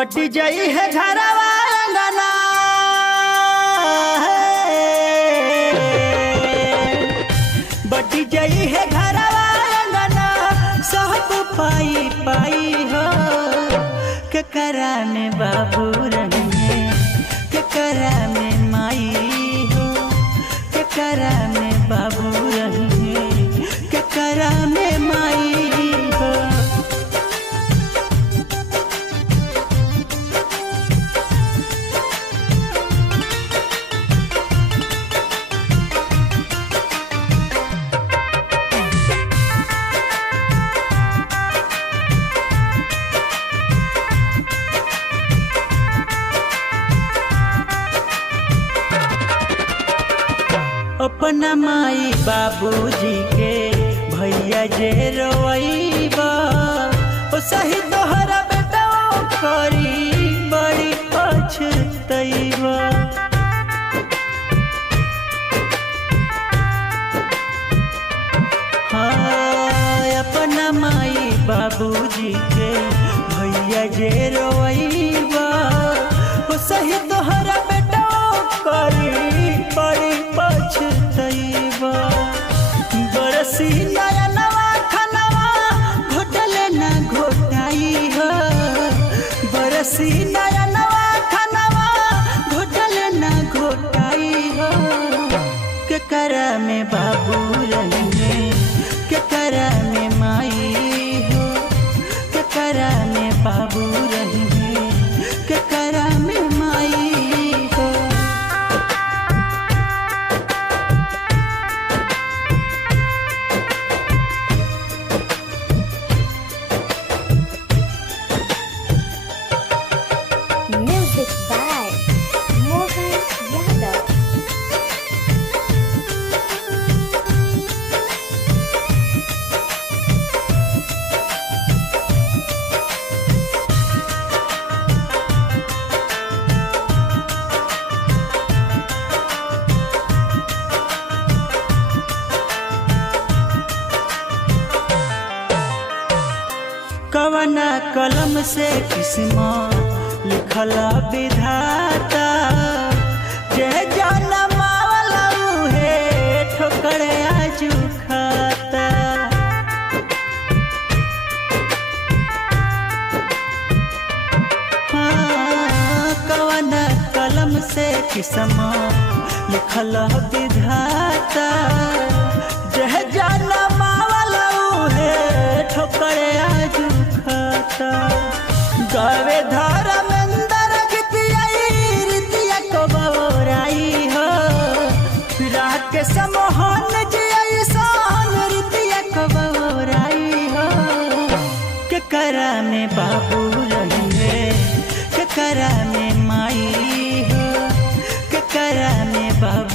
बट जाई है घरवा अंगना बट जाई है घरवा अंगना सब पाई पाई हो के करा में बाबू रहे के करा में माई हो के करा में बाबू रहे के करा में माई हो। अपना माई बाबूजी के भैया जे रोइबा ओ सही तोहरा बेटा करी बड़ी पछतैबा। हाँ अपना माई बाबूजी के भैया जे रोइबा ओ सही तोहरा बेटा करी बड़ी पछतैबा। बरसी नया नवा खनवा घोटले ना घोटाई हो बरसी नया नवा खनवा घोटले ना घोटाई हो के करा में बाबू रहे के करा में माई हो के करा में बाबू रहे के करा में माई हो। Music by Mohan Yadav. कवना कलम से किस्मत लिखला विधाता जय जनमावला उहे ठोकर आजू खाता। हाँ कवना कलम से किस्मत लिखला विधाता जय जनमावला उहे ठोकर आजू खाता। गावे धर्मेंद्र गीतिया रीतिया को बौराई हो रात के समोहन जी सान रीतिया को बौराई हो के करा में बाबू रहे के करा में माई हो के करा में बाबू